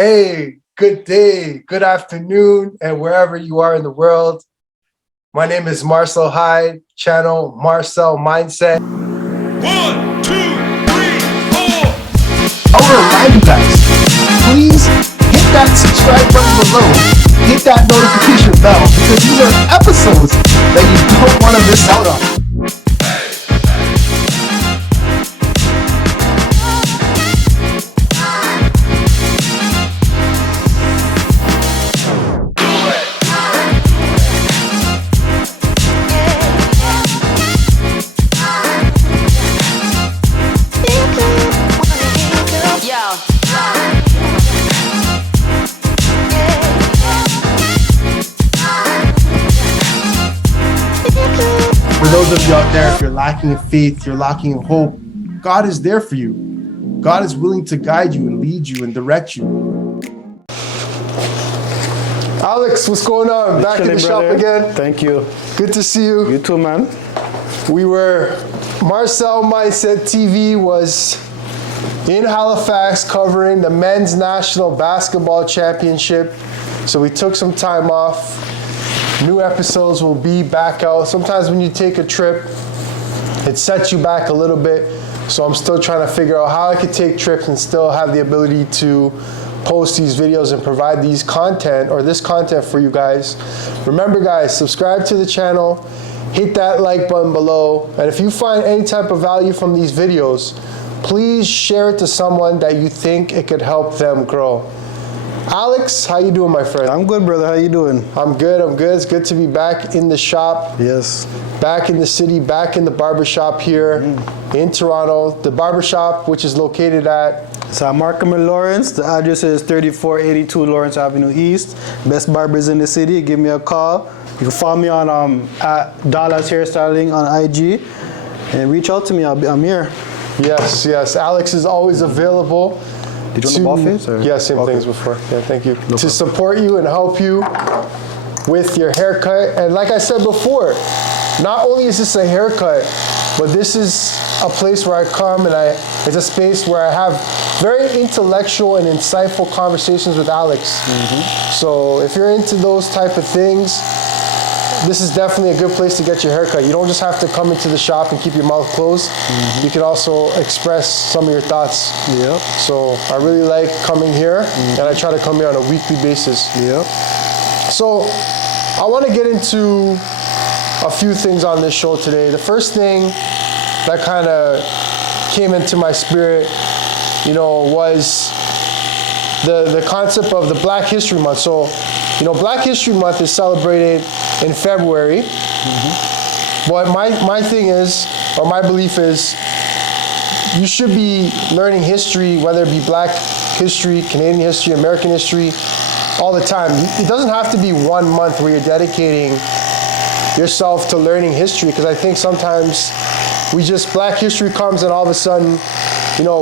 Hey, good day, good afternoon, and wherever you are in the world. My name is Marcel Hyde, channel Marcel Mindset. One, two, three, four. I want to remind you guys, please hit that subscribe button below, hit that notification bell, because these are episodes that you don't want to miss out on. For those of you out there, if you're lacking in faith, you're lacking in hope, God is there for you. God is willing to guide you and lead you and direct you. Alex, what's going on? Back in the shop again. Thank you. Good to see you. You too, man. Marcel Mindset TV was in Halifax covering the men's national basketball championship. So we took some time off. New episodes will be back out. Sometimes when you take a trip, it sets you back a little bit. So I'm still trying to figure out how I could take trips and still have the ability to post these videos and provide this content for you guys. Remember guys, subscribe to the channel, hit that like button below, and if you find any type of value from these videos, please share it to someone that you think it could help them grow. Alex, how you doing, my friend? I'm good, brother. How you doing? I'm good. It's good to be back in the shop. Yes. Back in the city, back in the barbershop here in Toronto. The barbershop, which is located at? It's at Markham and Lawrence. The address is 3482 Lawrence Avenue East. Best barbers in the city. Give me a call. You can follow me on at Dollaz Hairstyling on IG and reach out to me. I'm here. Yes. Alex is always available. Did you want the ball face? Yeah, same things before. Yeah, thank you. To support you and help you with your haircut. And like I said before, not only is this a haircut, but this is a place where I come and it's a space where I have very intellectual and insightful conversations with Alex. So if you're into those type of things, this is definitely a good place to get your haircut. You don't just have to come into the shop and keep your mouth closed. You can also express some of your thoughts. Yep. So I really like coming here, and I try to come here on a weekly basis. Yep. So I want to get into a few things on this show today. The first thing that kind of came into my spirit, was the concept of the Black History Month. So, Black History Month is celebrated in February. But my thing is, or my belief is, you should be learning history, whether it be Black history, Canadian history, American history, all the time. It doesn't have to be 1 month where you're dedicating yourself to learning history, because I think sometimes Black history comes and all of a sudden,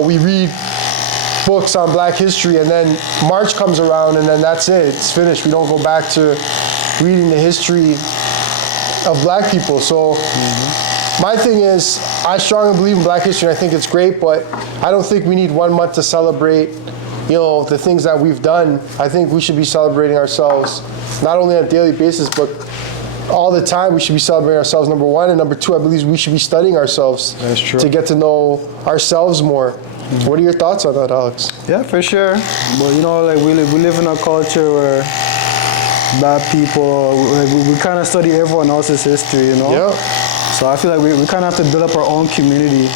we read books on Black history and then March comes around and then that's it. It's finished. We don't go back to reading the history of Black people. So my thing is, I strongly believe in Black history and I think it's great, but I don't think we need 1 month to celebrate, the things that we've done. I think we should be celebrating ourselves, not only on a daily basis, but all the time. We should be celebrating ourselves, number one. And number two, I believe we should be studying ourselves. That's true. To get to know ourselves more. What are your thoughts on that, Alex? Yeah, for sure. But we live in a culture where Black people, we kind of study everyone else's history, Yeah. So I feel like we kind of have to build up our own community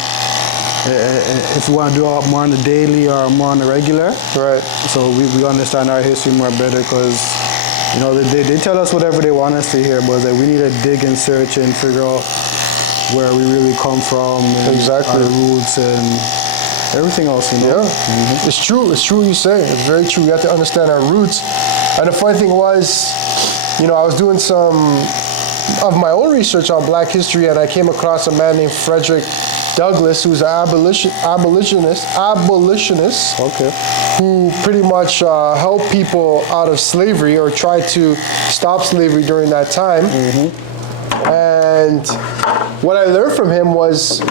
if we want to do it more on the daily or more on the regular. Right. So we understand our history more better, because they tell us whatever they want us to hear, but we need to dig and search and figure out where we really come from, and exactly. our roots and everything else, Yeah, it's true what you say. It's very true. We have to understand our roots. And the funny thing was, I was doing some of my own research on Black history, and I came across a man named Frederick Douglass, who's an abolitionist, Okay. who pretty much helped people out of slavery or tried to stop slavery during that time. And what I learned from him was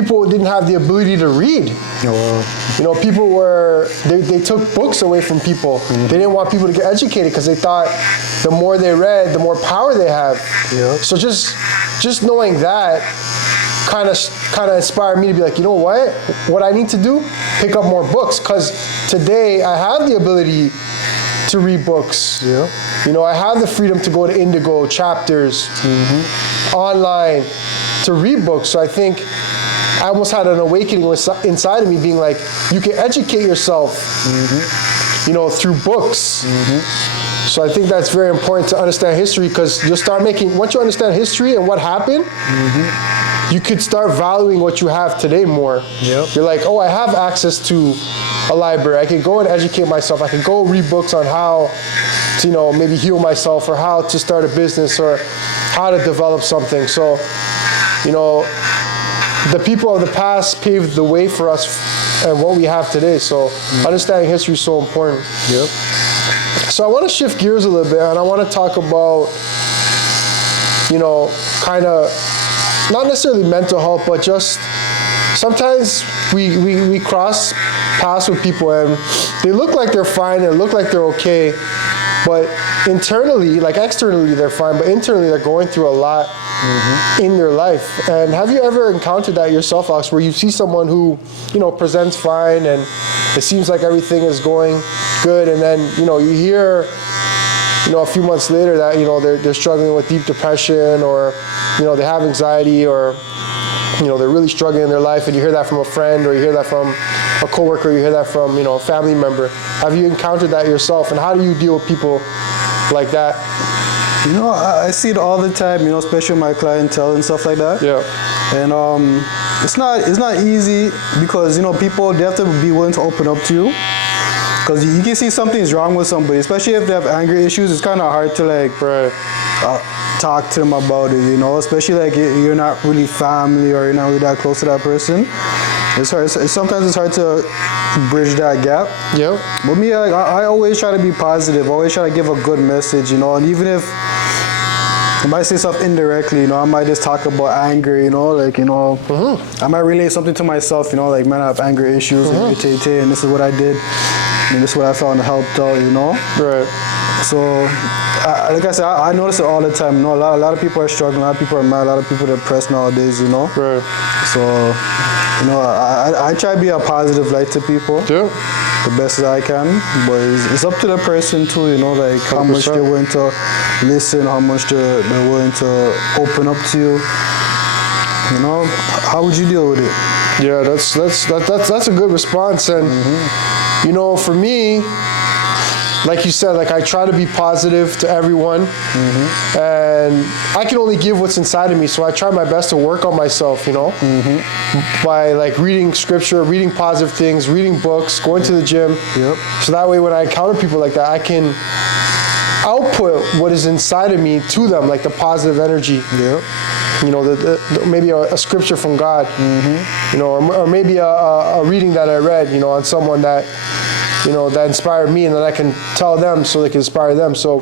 people didn't have the ability to read. You know, people they took books away from people. They didn't want people to get educated because they thought the more they read, the more power they have. So just knowing that kind of inspired me to be like, you know what I need to do? Pick up more books, because today I have the ability to read books. You know, I have the freedom to go to Indigo, Chapters, online, to read books. So I think I almost had an awakening inside of me, being like, you can educate yourself, you know, through books. So I think that's very important to understand history, because you'll start once you understand history and what happened, you could start valuing what you have today more. You're like, oh, I have access to a library. I can go and educate myself. I can go read books on how to, you know, maybe heal myself, or how to start a business, or how to develop something. So, you know, the people of the past paved the way for us and what we have today. So understanding history is so important. So I want to shift gears a little bit, and I want to talk about, you know, kind of not necessarily mental health, but just sometimes we cross paths with people and they look like they're fine, and look like they're okay, but internally, like externally they're fine, but internally they're going through a lot in their life. And have you ever encountered that yourself, Alex, where you see someone who, you know, presents fine and it seems like everything is going good, and then, you know, you hear, you know, a few months later that, you know, they're struggling with deep depression, or, you know, they have anxiety, or, you know, they're really struggling in their life, and you hear that from a friend, or you hear that from a coworker, you hear that from, you know, a family member. Have you encountered that yourself, and how do you deal with people like that? You know, I see it all the time, you know, especially my clientele and stuff like that. And it's not easy, because, you know, people, they have to be willing to open up to you. Because you can see something's wrong with somebody, especially if they have anger issues. It's kind of hard to, like, talk to them about it, you know, especially like you're not really family, or you're not really that close to that person. It's hard. Sometimes it's hard to bridge that gap. But me, like, I always try to be positive. Always try to give a good message, you know. And even if I might say stuff indirectly, you know, I might just talk about anger, you know, like, you know, I might relate something to myself, you know, like, man, I have anger issues, and this is what I did, and this is what I found helped out, you know. So, like I said, I notice it all the time. You know, a lot of people are struggling. A lot of people are mad. A lot of people are depressed nowadays. You know. So, you know, I try to be a positive light to people. The best as I can. But it's up to the person too. You know, like how 100%. Much they're willing to listen, how much they're willing to open up to you. You know, how would you deal with it? Yeah, that's a good response. And you know, for me, like you said, like I try to be positive to everyone, and I can only give what's inside of me. So I try my best to work on myself, you know, by like reading scripture, reading positive things, reading books, going to the gym. So that way, when I encounter people like that, I can output what is inside of me to them, like the positive energy. You know, maybe a scripture from God, you know, or maybe a reading that I read, you know, on someone that, you know, that inspired me, and then I can tell them so they can inspire them. So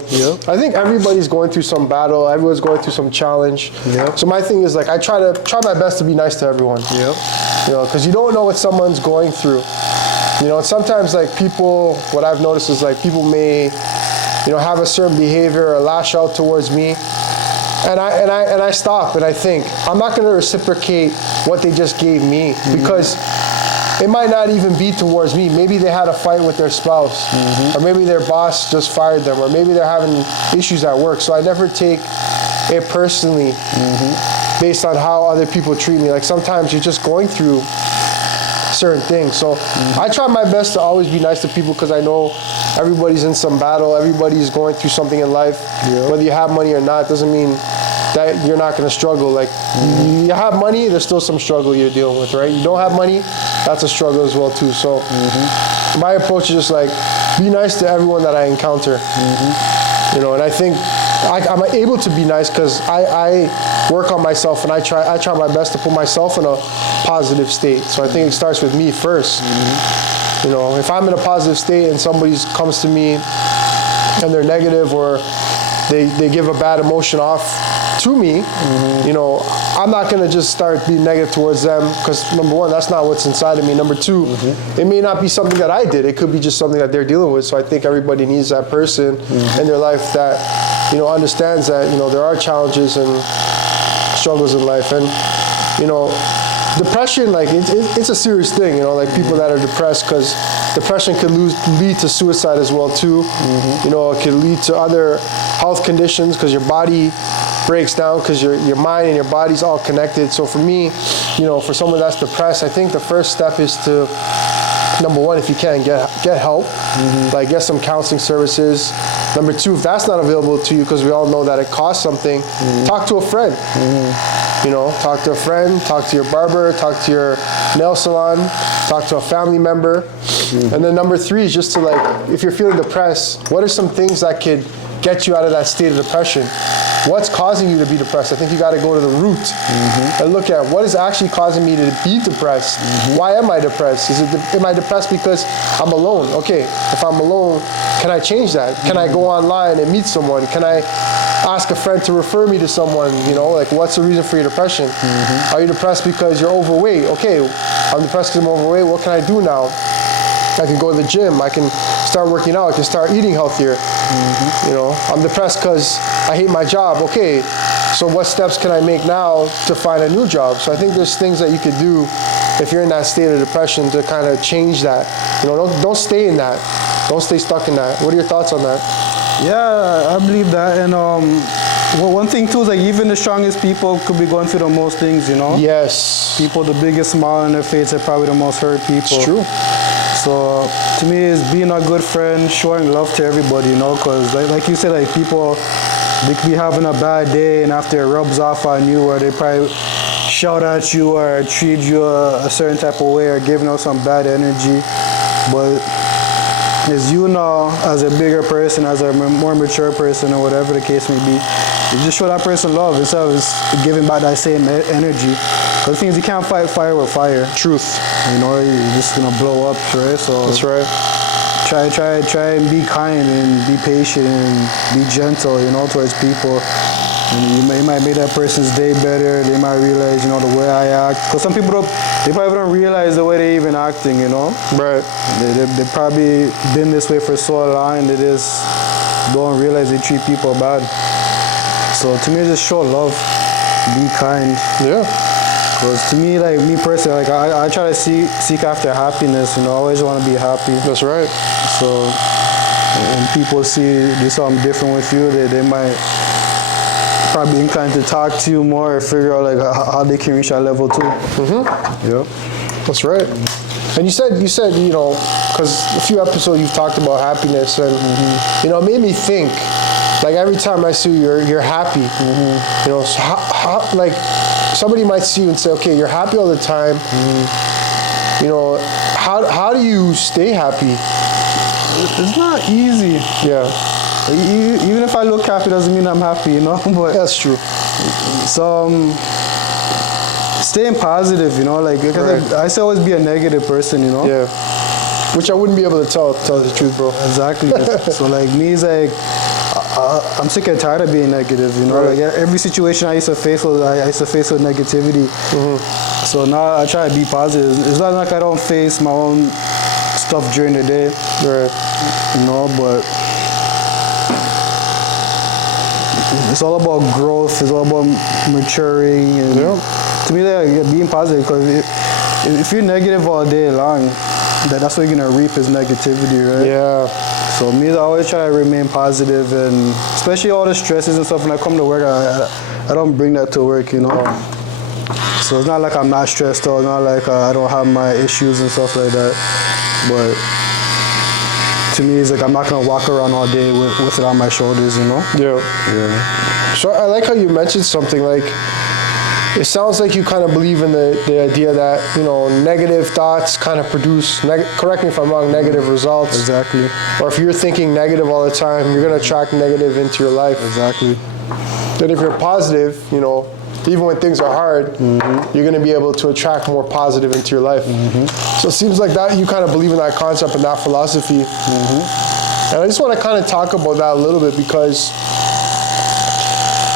I think everybody's going through some battle. Everyone's going through some challenge. So my thing is, like, I try my best to be nice to everyone. You know, because you don't know what someone's going through. You know, and sometimes, like, people, what I've noticed is, like, people may, you know, have a certain behavior or lash out towards me. And I stop and I think, I'm not going to reciprocate what they just gave me, because it might not even be towards me. Maybe they had a fight with their spouse, or maybe their boss just fired them, or maybe they're having issues at work. So I never take it personally based on how other people treat me. Like, sometimes you're just going through certain things. So I try my best to always be nice to people, because I know everybody's in some battle. Everybody's going through something in life. Whether you have money or not doesn't mean that you're not going to struggle. Like, you have money, there's still some struggle you're dealing with, right? You don't have money, that's a struggle as well too. So my approach is just like, be nice to everyone that I encounter. You know, and I think I'm able to be nice because I work on myself, and I try my best to put myself in a positive state. So I think it starts with me first. You know, if I'm in a positive state and somebody comes to me and they're negative, or they give a bad emotion off to me, you know, I'm not gonna just start being negative towards them because number one, that's not what's inside of me. Number two, it may not be something that I did. It could be just something that they're dealing with. So I think everybody needs that person in their life that, you know, understands that, you know, there are challenges and struggles in life. And, you know, depression, like, it's a serious thing, you know, like people that are depressed, because depression can lead to suicide as well, too. You know, it can lead to other health conditions because your body breaks down because your mind and your body's all connected. So for me, you know, for someone that's depressed, I think the first step is to, number one, if you can, get help, like get some counseling services. Number two, if that's not available to you, because we all know that it costs something, talk to a friend. You know, talk to a friend, talk to your barber, talk to your nail salon, talk to a family member. And then number three is just to, like, if you're feeling depressed, what are some things that could get you out of that state of depression? What's causing you to be depressed? I think you got to go to the root and look at what is actually causing me to be depressed. Why am I depressed? Am I depressed because I'm alone? Okay, if I'm alone, can I change that? Can I go online and meet someone? Can I ask a friend to refer me to someone? You know, like, what's the reason for your depression? Are you depressed because you're overweight? Okay, I'm depressed because I'm overweight. What can I do now? I can go to the gym. I can start working out. I can start eating healthier. You know, I'm depressed because I hate my job. Okay, so what steps can I make now to find a new job? So I think there's things that you could do if you're in that state of depression to kind of change that. You know, don't stay in that. Don't stay stuck in that. What are your thoughts on that? Yeah, I believe that. And well, one thing too is, like, even the strongest people could be going through the most things, you know? Yes. People, the biggest smile on their face are probably the most hurt people. It's true. So to me, it's being a good friend, showing love to everybody, you know? Because like you said, like, people, they could be having a bad day, and after it rubs off on you, or they probably shout at you or treat you a certain type of way or giving out some bad energy. But is, you know, as a bigger person, as a more mature person, or whatever the case may be, you just show that person love instead of just giving back that same energy. Because the thing is, you can't fight fire with fire. Truth. You know, you're just gonna blow up, right? So that's right. Try and be kind and be patient and be gentle, you know, towards people. And you might make that person's day better. They might realize, you know, the way I act. Because some people they probably don't realize the way they're even acting, you know? Right. They probably been this way for so long, and they just don't realize they treat people bad. So to me, just show love, be kind. Yeah. Because to me, like, me personally, like, I try to seek after happiness, you know, I always want to be happy. That's right. So when people see there's something different with you, they might probably inclined to talk to you more or figure out, like, how they can reach that level too. Yeah. That's right. And you said, you know, because a few episodes you've talked about happiness, and you know, it made me think. Like, every time I see you, you're happy. You know, so how, like, somebody might see you and say, okay, you're happy all the time. You know, how do you stay happy? It's not easy. Yeah. Even if I look happy, doesn't mean I'm happy, you know. But that's true. So staying positive, you know, like, because I say always be a negative person, you know. Yeah. Which I wouldn't be able to tell the truth, bro. Exactly. So, like, me is like, I'm sick and tired of being negative, you know. Right. Like, every situation I used to face with negativity. So now I try to be positive. It's not like I don't face my own stuff during the day, right? You know, but it's all about growth. It's all about maturing. And to me, like, being positive. Because if you're negative all day long, that's what you're gonna reap is negativity, right? Yeah. So me, I always try to remain positive, and especially all the stresses and stuff. When I come to work, I don't bring that to work, you know. So it's not like I'm not stressed out. It's not like I don't have my issues and stuff like that. But to me, it's like I'm not gonna walk around all day with it on my shoulders, you know. Yeah. So I like how you mentioned something like, it sounds like you kind of believe in the idea that, you know, negative thoughts kind of produce, correct me if I'm wrong, negative results. Exactly. Or if you're thinking negative all the time, you're going to attract negative into your life. Exactly. But if you're positive, you know, even when things are hard, you're going to be able to attract more positive into your life. So it seems like that you kind of believe in that concept and that philosophy. And I just want to kind of talk about that a little bit, because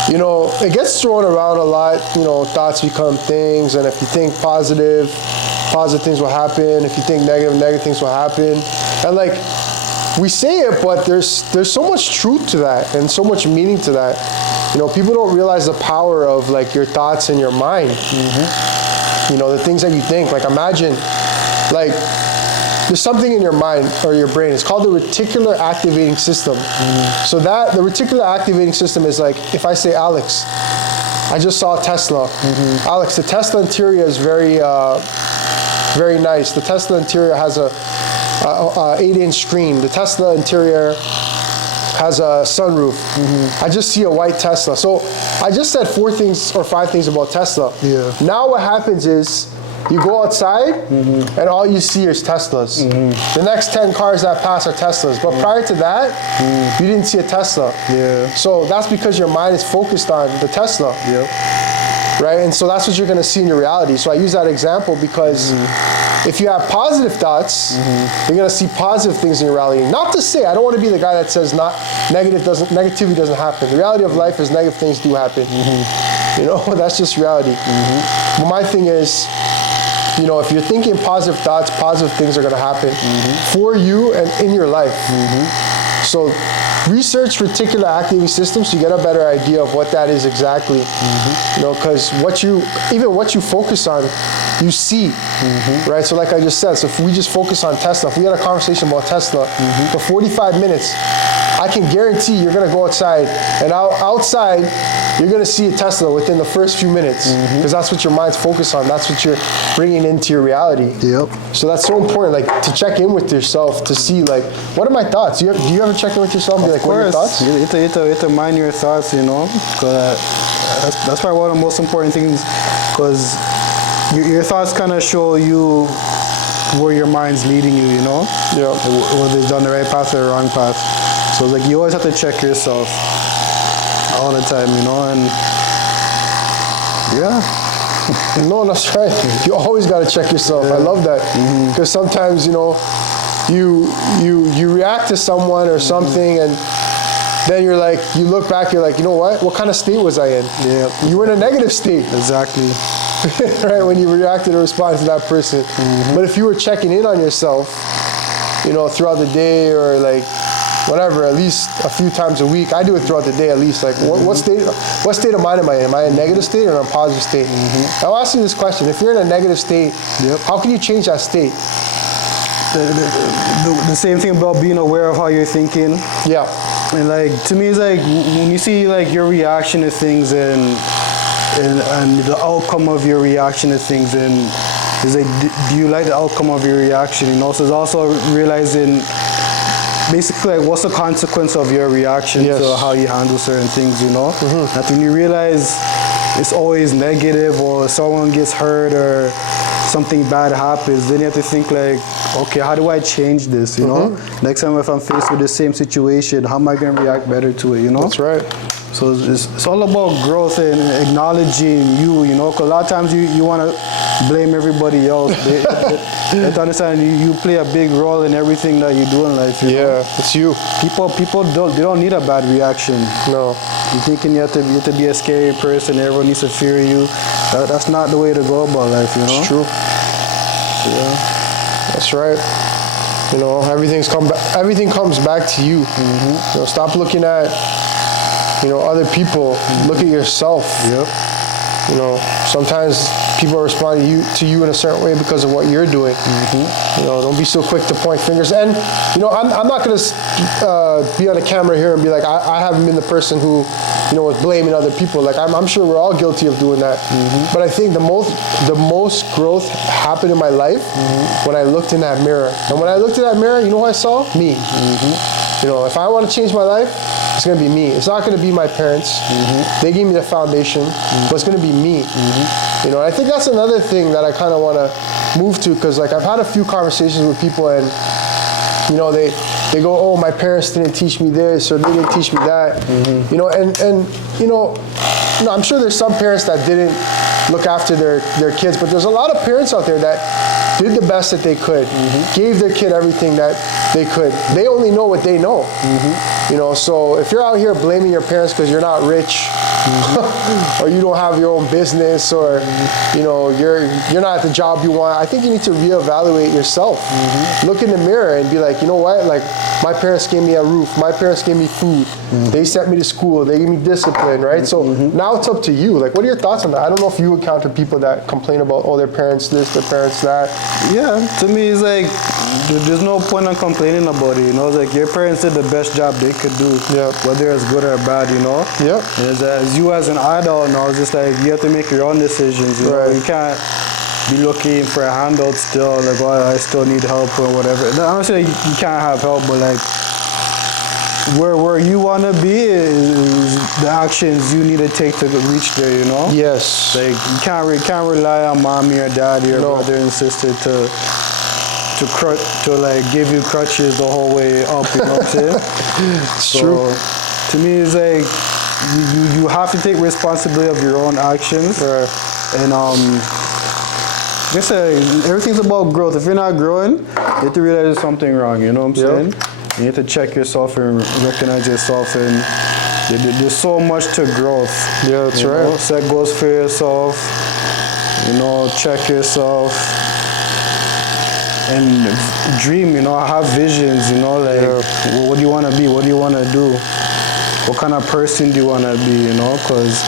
you know, it gets thrown around a lot. You know, thoughts become things, and if you think positive, positive things will happen. If you think negative, negative things will happen. And like, we say it, but there's so much truth to that and so much meaning to that. You know, people don't realize the power of like your thoughts in your mind. You know, the things that you think. Like, imagine, like, there's something in your mind or your brain. It's called the reticular activating system. So that the reticular activating system is like, if I say, Alex, I just saw Tesla. Alex, the Tesla interior is very very nice. The Tesla interior has a 8-inch screen. The Tesla interior has a sunroof. I just see a white Tesla. So I just said 4 things or 5 things about Tesla. Yeah. Now what happens is you go outside and all you see is Teslas. The next 10 cars that pass are Teslas. But prior to that, you didn't see a Tesla. Yeah. So that's because your mind is focused on the Tesla. Yep. Right? And so that's what you're going to see in your reality. So I use that example because if you have positive thoughts, you're going to see positive things in your reality. Not to say, I don't want to be the guy that says negativity doesn't happen. The reality of life is negative things do happen. You know, that's just reality. But my thing is, you know, if you're thinking positive thoughts, positive things are going to happen for you and in your life. So research reticular activating system so you get a better idea of what that is exactly. You know, because even what you focus on, you see, right? So like I just said, so if we just focus on Tesla, if we had a conversation about Tesla for 45 minutes, I can guarantee you're going to go outside, and outside, you're going to see a Tesla within the first few minutes, because that's what your mind's focused on. That's what you're bringing into your reality. Yep. So that's so important, like, to check in with yourself to see, like, what are my thoughts? Do you ever check in with yourself and be like, what are your thoughts? You have to mind your thoughts, you know. That's probably one of the most important things, because your thoughts kind of show you where your mind's leading you, you know? Yeah. Whether it's on the right path or the wrong path. So it's like you always have to check yourself all the time, you know, and yeah. No, that's right. You always got to check yourself. I love that, because sometimes, you know, you react to someone or something, and then you're like, you look back, you're like, you know what kind of state was I in? Yeah. You were in a negative state. Exactly. Right, when you reacted or responded to that person. But if you were checking in on yourself, you know, throughout the day or like whatever, at least a few times a week. I do it throughout the day at least. Like, what state of mind am I in? Am I in a negative state or in a positive state? I'll ask you this question. If you're in a negative state, how can you change that state? The same thing about being aware of how you're thinking. Yeah. And like, to me, it's like when you see like your reaction to things and the outcome of your reaction to things, and it's like, do you like the outcome of your reaction? You know, so it's also realizing basically like what's the consequence of your reaction to how you handle certain things, you know? That when you realize it's always negative or someone gets hurt or something bad happens, then you have to think like, okay, how do I change this, you know? Next time if I'm faced with the same situation, how am I going to react better to it, you know? That's right. So it's all about growth and acknowledging you know, because a lot of times you want to blame everybody else. They have to understand you play a big role in everything that you do in life. You know? It's you. People don't need a bad reaction. No. You thinking you have to be a scary person, everyone needs to fear you. That's not the way to go about life, you know? It's true. Yeah. That's right. You know, everything comes back to you. You know, stop looking at, you know, other people. Look at yourself. Yep. You know, sometimes people respond to you in a certain way because of what you're doing. You know, don't be so quick to point fingers. And, you know, I'm not going to be on a camera here and be like, I haven't been the person who, you know, was blaming other people. Like, I'm sure we're all guilty of doing that. But I think the most growth happened in my life when I looked in that mirror. And when I looked in that mirror, you know what I saw? Me. You know, if I want to change my life, it's going to be me. It's not going to be my parents. They gave me the foundation, but it's going to be me. You know, I think that's another thing that I kind of want to move to, because like I've had a few conversations with people, and you know, they go, oh, my parents didn't teach me this, or they didn't teach me that. You know, and you know, I'm sure there's some parents that didn't look after their kids, but there's a lot of parents out there that did the best that they could, gave their kid everything that they could. They only know what they know. You know, so if you're out here blaming your parents because you're not rich, or you don't have your own business, or you know, you're not at the job you want, I think you need to reevaluate yourself. Look in the mirror and be like, you know what? Like, my parents gave me a roof. My parents gave me food. They sent me to school. They gave me discipline, right? So now it's up to you. Like, what are your thoughts on that? I don't know if you encounter people that complain about, oh, their parents this, their parents that. Yeah, to me, it's like, there's no point in complaining about it, you know? It's like, your parents did the best job they could do, whether it's good or bad, you know? And as you as an adult now, it's just like, you have to make your own decisions, you know? You can't be looking for a handout still, like, oh, I still need help or whatever. I'm not saying you can't have help, but like, where you want to be is the actions you need to take to reach there, you know? Yes. Like, you can't rely on mommy or daddy or brother and sister to like give you crutches the whole way up, you know what I'm saying? It's true. To me, it's like, you have to take responsibility of your own actions. And like I said, everything's about growth. If you're not growing, you have to realize there's something wrong, you know what I'm saying? You have to check yourself and recognize yourself, and there's so much to growth. Yeah, that's right. Know? Set goals for yourself, you know, check yourself, and dream, you know, have visions, you know, like, what do you want to be? What do you want to do? What kind of person do you want to be, you know? Because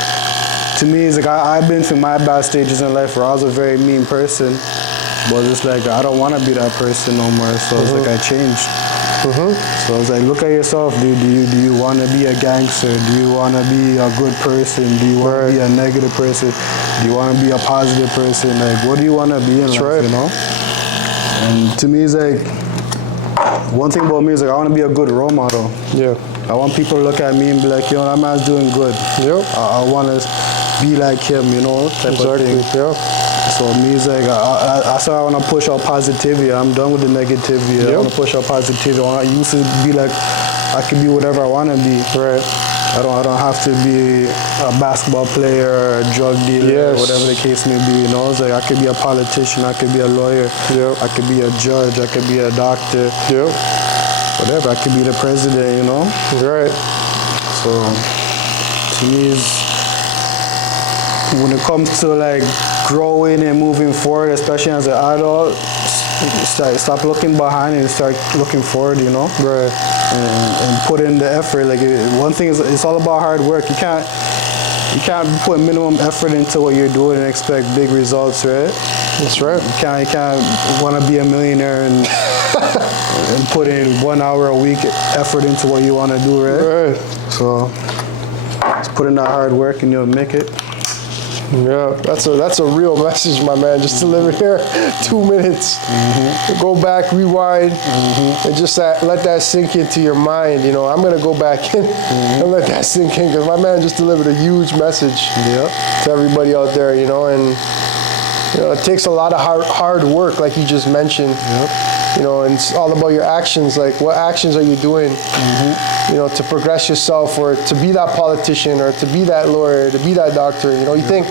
to me, it's like, I've been through my bad stages in life where I was a very mean person, but it's like, I don't want to be that person no more, so it's like, I changed. So it's like, look at yourself. Do you want to be a gangster? Do you want to be a good person? Do you want to be a negative person? Do you want to be a positive person? Like, what do you want to be in life, you know? And to me, it's like, one thing about me is like, I want to be a good role model. I want people to look at me and be like, yo, that man's doing good. I want to be like him, you know, type of thing. So me, it's like, I want to push out positivity. I'm done with the negativity. I want to push out positivity. I used to be like, I can be whatever I want to be. I don't have to be a basketball player or a drug dealer or whatever the case may be, you know? It's like, I could be a politician, I could be a lawyer, I could be a judge, I could be a doctor, whatever, I could be the president, you know? So, to me, when it comes to like growing and moving forward, especially as an adult, stop looking behind and start looking forward, you know? And put in the effort. Like, one thing is, it's all about hard work. You can't put minimum effort into what you're doing and expect big results, right? That's right. You can't want to be a millionaire and put in 1 hour a week effort into what you want to do, right? So just put in that hard work and you'll make it. Yeah, that's a real message, my man. Just delivered here, 2 minutes. Go back, rewind, and just let that sink into your mind. You know, I'm gonna go back in and let that sink in, because my man just delivered a huge message to everybody out there. You know, and you know, it takes a lot of hard work, like you just mentioned. You know, and it's all about your actions. Like, what actions are you doing? You know, to progress yourself, or to be that politician, or to be that lawyer, to be that doctor. You know, you think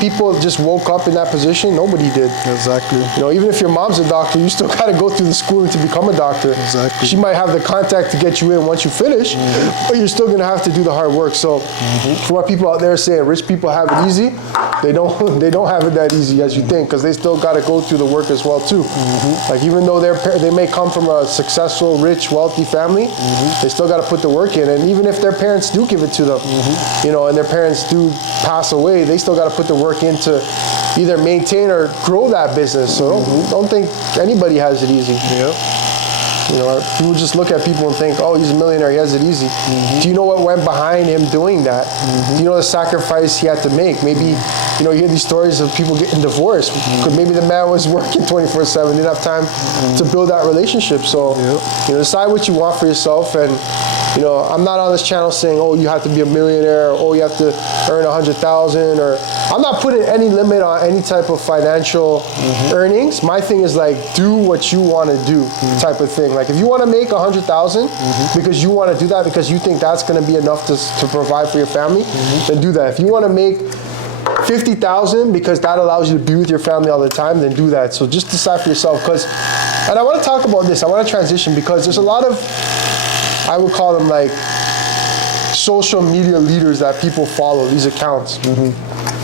people just woke up in that position? Nobody did. Exactly. You know, even if your mom's a doctor, you still gotta go through the schooling to become a doctor. Exactly. She might have the contact to get you in once you finish, but you're still gonna have to do the hard work. So, for what people out there saying rich people have it easy, they don't have it that easy as you think, because they still gotta go through the work as well too. Like, even though they may come from a successful, rich, wealthy family, they still got to put the work in. And even if their parents do give it to them, you know, and their parents do pass away, they still got to put the work in to either maintain or grow that business. So don't think anybody has it easy. You know, people just look at people and think, oh, he's a millionaire, he has it easy. Do you know what went behind him doing that? Do you know the sacrifice he had to make? Maybe, you know, you hear these stories of people getting divorced, because maybe the man was working 24/7, didn't have time to build that relationship. So, you know, decide what you want for yourself. And, you know, I'm not on this channel saying, oh, you have to be a millionaire, or oh, you have to earn 100,000, or I'm not putting any limit on any type of financial earnings. My thing is like, do what you want to do, type of thing. Like, if you want to make 100,000 because you want to do that, because you think that's going to be enough to provide for your family, then do that. If you want to make 50,000 because that allows you to be with your family all the time, then do that. So just decide for yourself. And I want to talk about this. I want to transition, because there's a lot of, I would call them like social media leaders that people follow, these accounts. And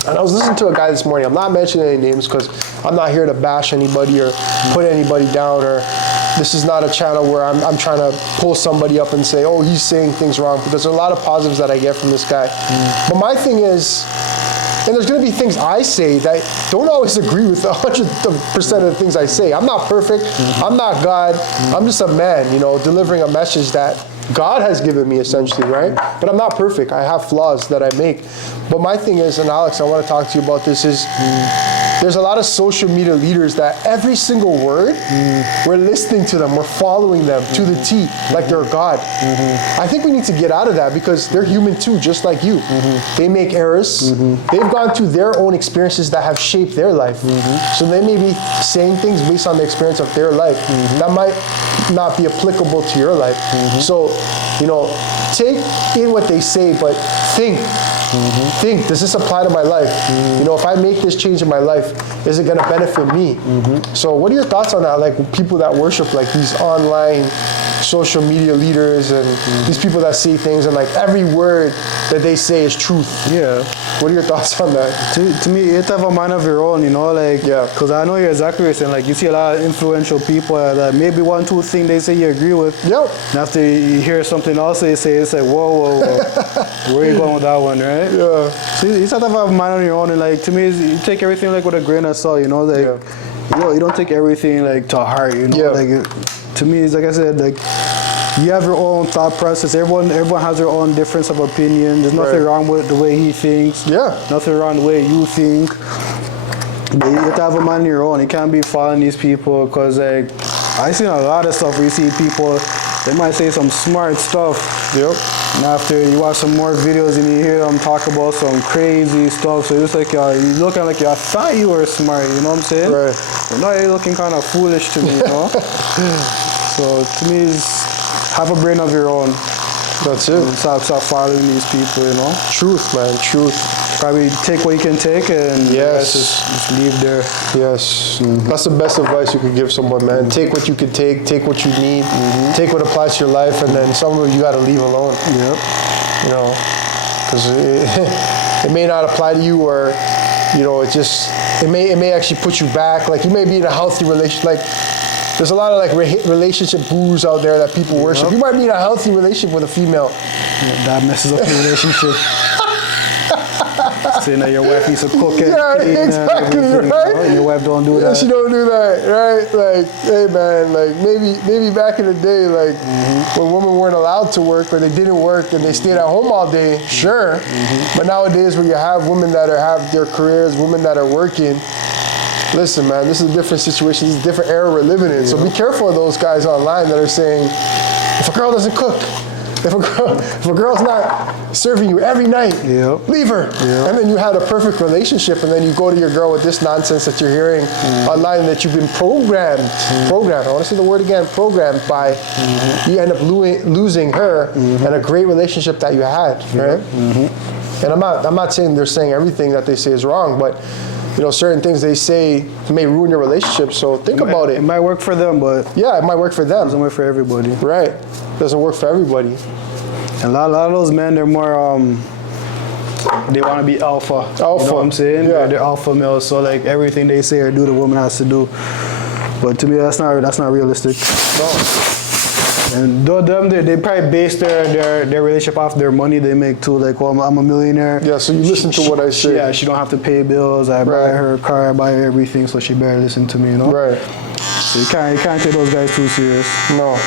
I was listening to a guy this morning. I'm not mentioning any names because I'm not here to bash anybody or put anybody down, or this is not a channel where I'm trying to pull somebody up and say, oh, he's saying things wrong, because there are a lot of positives that I get from this guy. But my thing is, and there's going to be things I say that don't always agree with 100% of the things I say. I'm not perfect. I'm not God. I'm just a man, you know, delivering a message that God has given me, essentially, right? But I'm not perfect. I have flaws that I make. But my thing is, and Alex, I want to talk to you about this, is there's a lot of social media leaders that every single word, we're listening to them, we're following them to the T, like they're God. I think we need to get out of that, because they're human too, just like you. They make errors. They've gone through their own experiences that have shaped their life. So they may be saying things based on the experience of their life that might not be applicable to your life. So, you know, take in what they say, but think. Think, does this apply to my life? You know, if I make this change in my life, is it going to benefit me? So what are your thoughts on that? Like people that worship like these online social media leaders and these people that say things and like every word that they say is truth. Yeah. What are your thoughts on that? To me, you have to have a mind of your own, you know, like, because I know you're exactly what you're saying. Like, you see a lot of influential people that maybe one, two things they say you agree with. And after you hear something else they say, it's like, whoa. Where are you going with that one, right? Yeah. So you just have to have a mind on your own. And like, to me, you take everything like with a grain of salt, you know, like, you don't take everything like to heart, you know. Like, to me, it's like I said, like, you have your own thought process. Everyone has their own difference of opinion. There's nothing wrong with the way he thinks. Nothing wrong with the way you think. But you have to have a mind on your own. You can't be following these people, because like I seen a lot of stuff where you see people, they might say some smart stuff. And after you watch some more videos and you hear them talk about some crazy stuff, so it's like you're looking like I thought you were smart, you know what I'm saying? But now you're looking kind of foolish to me, you know? So to me, it's have a brain of your own. That's it. Stop following these people, you know? Truth, man, truth. Probably take what you can take and just leave there. That's the best advice you could give someone, man. Take what you can take what you need, take what applies to your life, and then some of it you got to leave alone. You know, because it may not apply to you, or, you know, it may actually put you back. Like, you may be in a healthy relationship, like, there's a lot of like relationship gurus out there that people worship. You might be in a healthy relationship with a female. That messes up your relationship. Saying that your wife needs to cook it. Exactly, right? And your wife don't do that. She don't do that, right? Like, hey man, like maybe back in the day, like when women weren't allowed to work or they didn't work and they stayed at home all day, sure. But nowadays, when you have women that have their careers, women that are working, listen, man, this is a different situation. This is a different era we're living in. So be careful of those guys online that are saying, if a girl doesn't cook, if a girl's not serving you every night, leave her. And then you had a perfect relationship, and then you go to your girl with this nonsense that you're hearing online that you've been programmed. I want to say the word again, programmed by. You end up losing her and a great relationship that you had, right? And I'm not saying they're saying everything that they say is wrong, but you know, certain things they say may ruin your relationship, so think about it. It might work for them, but it might work for them. It doesn't work for everybody. Right. Doesn't work for everybody. And a lot of those men, they're more, they want to be alpha. You know what I'm saying? They're alpha males, so like everything they say or do, the woman has to do. But to me, that's not realistic. No. And they probably base their relationship off their money they make too. Like, well, I'm a millionaire. Yeah, so you listen to what I say. She don't have to pay bills. I buy her a car, I buy her everything, so she better listen to me, you know? Right. So you can't take those guys too serious. No.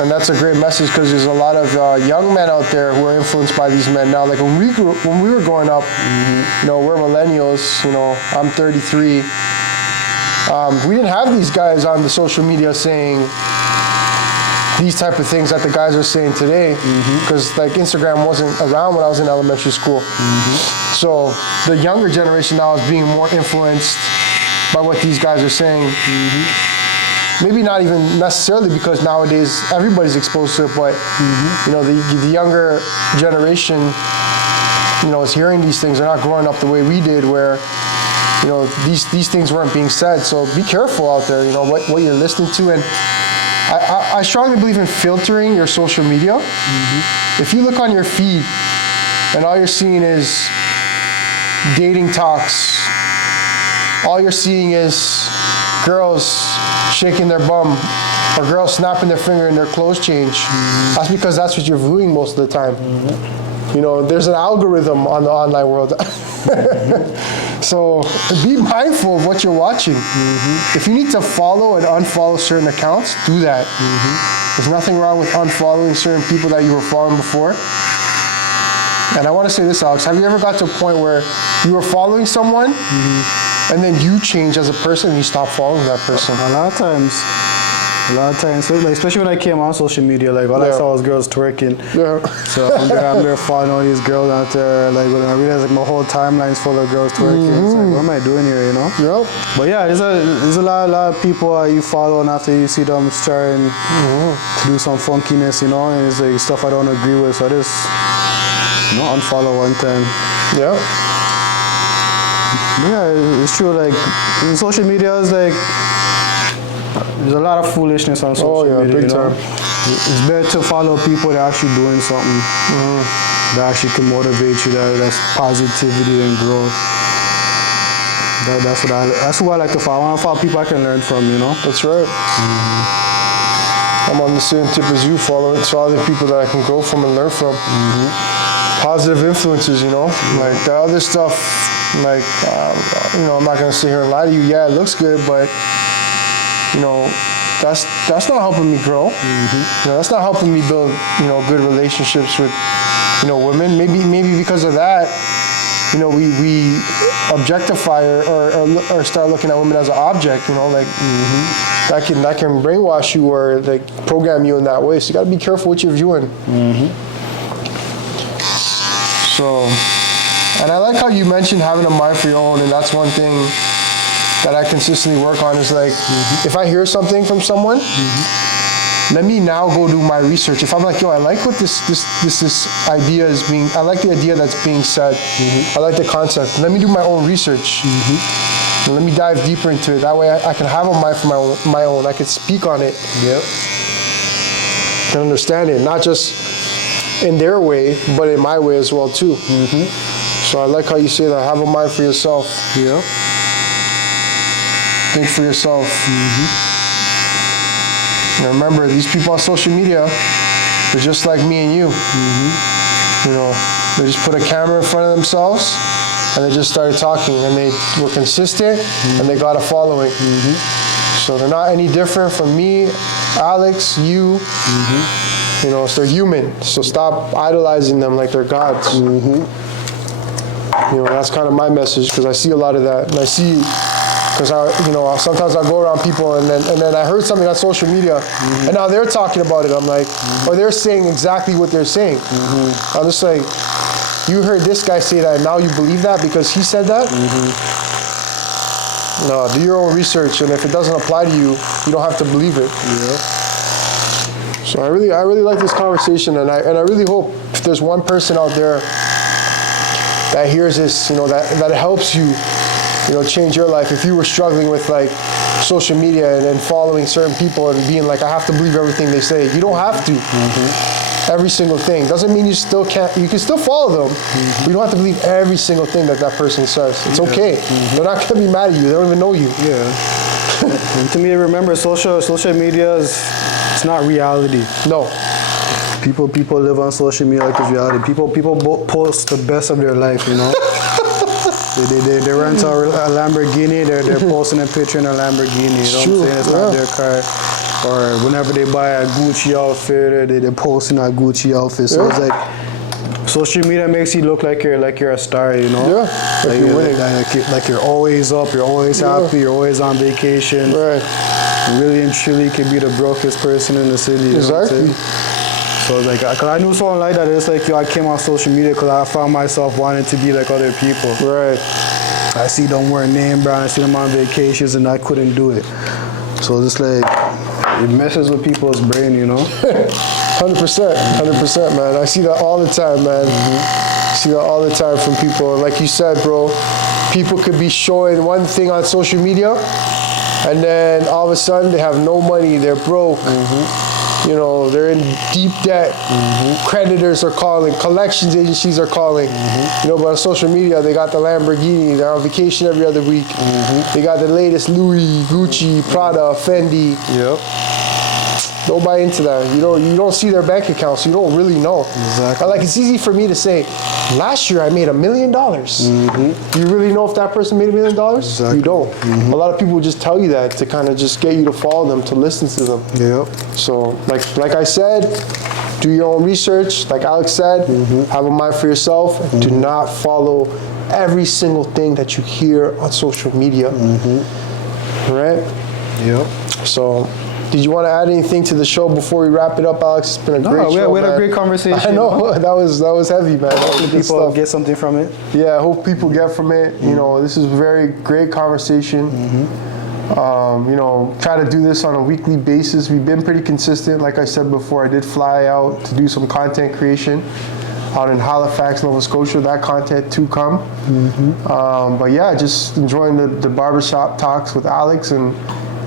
And that's a great message, because there's a lot of young men out there who are influenced by these men now. Like when we were growing up, you know, we're millennials. You know, I'm 33. We didn't have these guys on the social media saying these type of things that the guys are saying today, because like Instagram wasn't around when I was in elementary school. So the younger generation now is being more influenced by what these guys are saying. Maybe not even necessarily because nowadays everybody's exposed to it, but you know, the younger generation, you know, is hearing these things. They're not growing up the way we did, where, you know, these things weren't being said. So be careful out there, you know, what you're listening to. And I strongly believe in filtering your social media. If you look on your feed and all you're seeing is dating talks, all you're seeing is girls shaking their bum or girls snapping their finger and their clothes change, that's because that's what you're viewing most of the time. You know, there's an algorithm on the online world. So be mindful of what you're watching. If you need to follow and unfollow certain accounts, do that. There's nothing wrong with unfollowing certain people that you were following before. And I want to say this, Alex, have you ever got to a point where you were following someone and then you change as a person and you stop following that person? A lot of times, like, especially when I came on social media, like all I saw was girls twerking. Yeah. So I'm there following all these girls out there. Like when I realized like my whole timeline's full of girls twerking. It's like, what am I doing here? You know? Yep. But yeah, there's a lot of people you follow, and after you see them starting to do some funkiness, you know, and it's like stuff I don't agree with. So I just unfollow one time. Yeah. But yeah, it's true. Like in social media is like. There's a lot of foolishness on social media. Big time. It's better to follow people that are actually doing something that actually can motivate you. That's positivity and growth. That's who I like to follow. I want to follow people I can learn from. You know. That's right. I'm on the same tip as you. Follow the people that I can grow from and learn from. Positive influences. You know, like the other stuff. Like I'm not gonna sit here and lie to you. Yeah, it looks good, but. You know, that's not helping me grow. You know, that's not helping me build, good relationships with, women. Maybe because of that, we objectify or start looking at women as an object. That can brainwash you or like program you in that way. So you got to be careful what you're viewing. So, and I like how you mentioned having a mind for your own, and that's one thing that I consistently work on is like, if I hear something from someone, let me now go do my research. If I'm like, yo, I like what this idea is being, I like the idea that's being said. I like the concept. Let me do my own research. And let me dive deeper into it. That way I can have a mind for my own. I can speak on it. Yep. Can understand it, not just in their way, but in my way as well too. So I like how you say that. Have a mind for yourself. Yep. Think for yourself. And remember, these people on social media, they're just like me and you. They just put a camera in front of themselves and they just started talking and they were consistent and they got a following. So they're not any different from me, Alex, you. So they're human. So stop idolizing them like they're gods. That's kind of my message because I see a lot of that. And I see because sometimes I go around people and then I heard something on social media and now they're talking about it. I'm like, or they're saying exactly what they're saying. I'm just like, you heard this guy say that and now you believe that because he said that? No, do your own research, and if it doesn't apply to you, you don't have to believe it. So I really like this conversation, and I really hope if there's one person out there that hears this, that helps you, change your life. If you were struggling with like social media and following certain people and being like, I have to believe everything they say. You don't have to. Every single thing. Doesn't mean you still can't, you can still follow them. But you don't have to believe every single thing that person says. It's okay. They're not gonna be mad at you. They don't even know you. And to me, remember, social media it's not reality. No. People live on social media like it's reality. People post the best of their life, They rent a Lamborghini, they're posting a picture in a Lamborghini, what I'm saying? It's not their car. Or whenever they buy a Gucci outfit, they're posting a Gucci outfit. So it's like, social media makes you look like you're a star, Yeah, like you're winning. Like you're always up, you're always happy, you're always on vacation. Right. Really and truly could be the brokest person in the city. Exactly. So it's like, cause I knew someone like that. It's like, I came on social media because I found myself wanting to be like other people. Right. I see them wearing name brand, I see them on vacations, and I couldn't do it. So it's like, it messes with people's brain, 100%, man. I see that all the time, man. I see that all the time from people. Like you said, bro, people could be showing one thing on social media, And then all of a sudden they have no money, they're broke. You know, they're in deep debt. Creditors are calling, collections agencies are calling. You know, but on social media, they got the Lamborghini, they're on vacation every other week. They got the latest Louis, Gucci, Prada, Fendi. Yep. Don't buy into that. You don't see their bank accounts, so you don't really know. Exactly. Like, it's easy for me to say, last year I made $1 million. Do you really know if that person made $1 million? Exactly. You don't. A lot of people just tell you that to kind of just get you to follow them, to listen to them. Yep. So, like I said, do your own research. Like Alex said, have a mind for yourself. And do not follow every single thing that you hear on social media. All right? Yep. So, did you want to add anything to the show before we wrap it up, Alex? It's been a great show, we had man. a great conversation. I know, that was heavy, man. Hopefully Good people stuff. get something from it. Yeah, I hope people get from it. You know, this is a very great conversation. You know, try to do this on a weekly basis. We've been pretty consistent. Like I said before, I did fly out to do some content creation out in Halifax, Nova Scotia. That content to come. But yeah, just enjoying the barbershop talks with Alex, and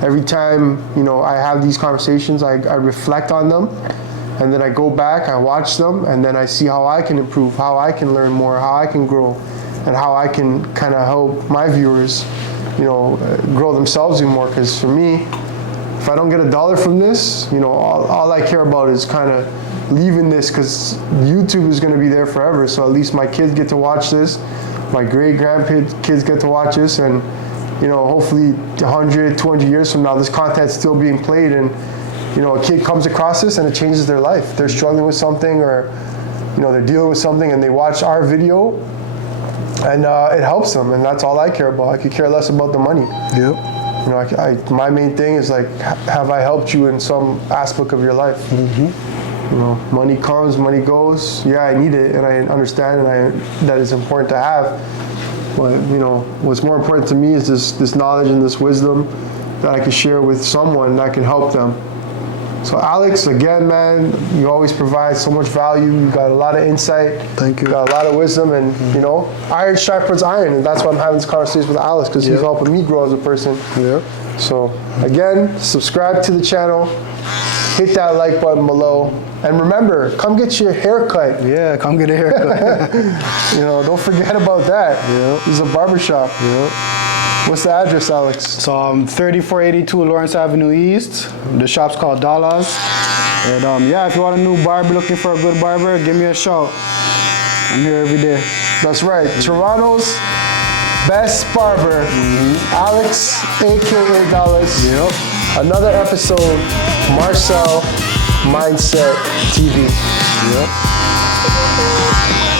every time, you know, I have these conversations, I reflect on them, and then I go back, I watch them, and then I see how I can improve, how I can learn more, how I can grow, and how I can kind of help my viewers, you know, grow themselves even more. Because for me, if I don't get $1 from this, you know, all I care about is kind of leaving this, because YouTube is going to be there forever. So at least my kids get to watch this, my great-grandkids get to watch this, and you know, hopefully 100, 200 years from now, this content's still being played, and you know, a kid comes across this and it changes their life. They're struggling with something, or you know, they're dealing with something, and they watch our video, and it helps them, and that's all I care about. I could care less about the money. Yep. You know, my main thing is like, have I helped you in some aspect of your life? You know, money comes, money goes. Yeah, I need it, and I understand, that it's important to have. But you know, what's more important to me is this knowledge and this wisdom that I can share with someone that can help them. So Alex, again, man, you always provide so much value. You got a lot of insight. Thank you. You got a lot of wisdom, and you know, iron sharpens iron, and that's why I'm having this conversation with Alex, because he's helping me grow as a person. Yep. So again, subscribe to the channel, hit that like button below, and remember, come get your hair cut. Yeah, come get a haircut. You know, don't forget about that. Yep. This is a barbershop. Yep. What's the address, Alex? So 3482 Lawrence Avenue East. The shop's called Dollaz. And yeah, if you want a new barber, looking for a good barber, give me a shout. I'm here every day. That's right. Toronto's best barber, Alex, aka Dollaz. Yep. Another episode, Marcel Mindset TV. Yep.